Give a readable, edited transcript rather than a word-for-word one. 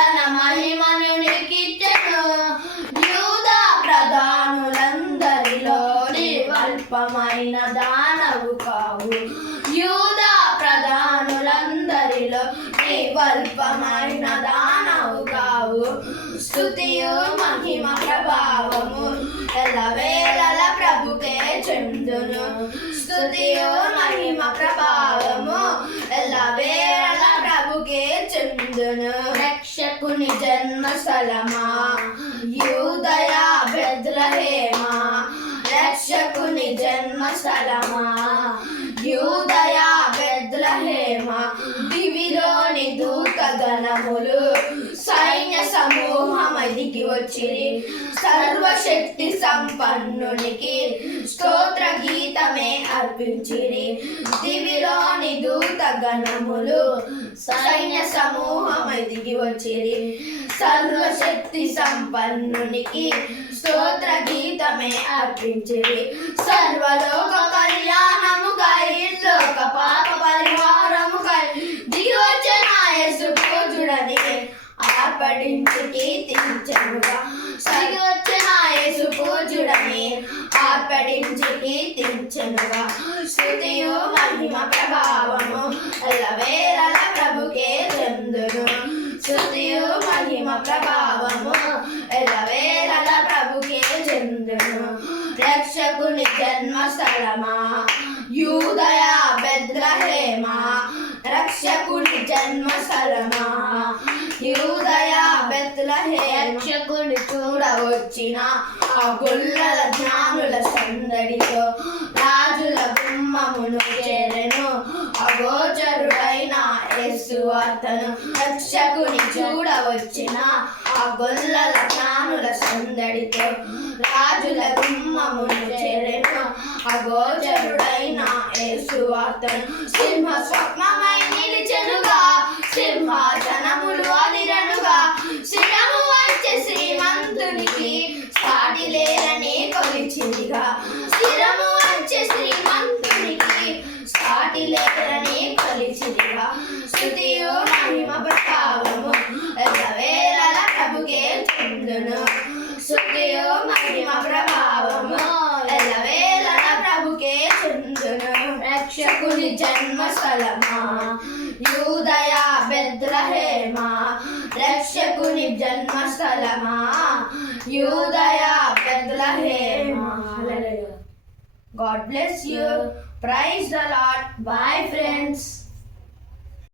తన మహిమను నీకిచ్చెను. యూదా ప్రధానులందరిలో నివల్పమైన దానవు కావు. యూదా ప్రధానులందరిలో నివల్పమైన దానవు కావు. స్తుతియు మహిమ ప్రభావము ఎల్లవేళల ప్రభుకే చెందును. స్తుతియు మహిమ ప్రభావము ఎల్లవేళల ప్రభుకే చెందును. రక్షకుని జన్మస్థలమా యూదయా బెత్లెహేమా. రక్షకుని జన్మస్థలమా యూదయా బెత్లెహేమా. దివిలోని దూతగణములు సైన్య సమూహమదికి వచ్చిరి. సర్వశక్తి సంపన్నునికి స్తోత్ర గీతమే అర్పించిరి. దివిలోని దూతగణములు సైన్య సమూహమదికి వచ్చిరి. సర్వశక్తి సంపన్నునికి స్తోత్ర గీతమే అర్పించిరి. సర్వలోక కళ్యాణముకై లోక పాప పరిహారముకై దిగి వచ్చిన యేసు పూజుడని ఆర్పడించి కీర్తించెనుగా. దిగి వచ్చిన యేసు పూజుడని ఆర్పడించి కీర్తించెనుగా. స్తుతియు మహిమ ప్రభావము ఎల్లవేళల ప్రభుకే చెందును. స్తుతియు మహిమ ప్రభావము ఎల్లవేళల ప్రభుకే చెందును. రక్షకుని జన్మస్థలమా యూదయా బెత్లెహేమా. రక్షకుని జన్మస్థలమా యూదయా బెత్లెహేమా. రక్షకుని చూడవచ్చిన ఆ గొల్లల జ్ఞానుల సందడితో రాజుల గుమ్మమును చేరెను. అగోచరుడైన యేసు వార్తను. రక్షకుని చూడవచ్చిన ఆ గొల్లల జ్ఞానుల సందడితో రాజుల గుమ్మమును చేరెను. అగోచరుడైన యేసు వార్తను. సింహ స్వప్నమై నిలిచెనుగా. సింహాసనములు అదిరనుగా. శిరము వంచె శ్రీమంతునికి సాటి లేరని కొలిచిరిగా. శిరము వంచె శ్రీమంతునికి సాటి లేరని కొలిచిరిగా. స్తుతియు మహిమ ప్రభావము ఎల్లవేళల ప్రభుకే చెందును. స్తుతియు మహిమ ప్రభావము ఎల్లవేళల ప్రభుకే చెందును. రక్షకుని జన్మస్థలమా యూదయా బెత్లెహేమా. రక్షకుని జన్మస్థలమా యూదయా బెత్లెహేమా. God bless you. Praise the Lord. Bye friends.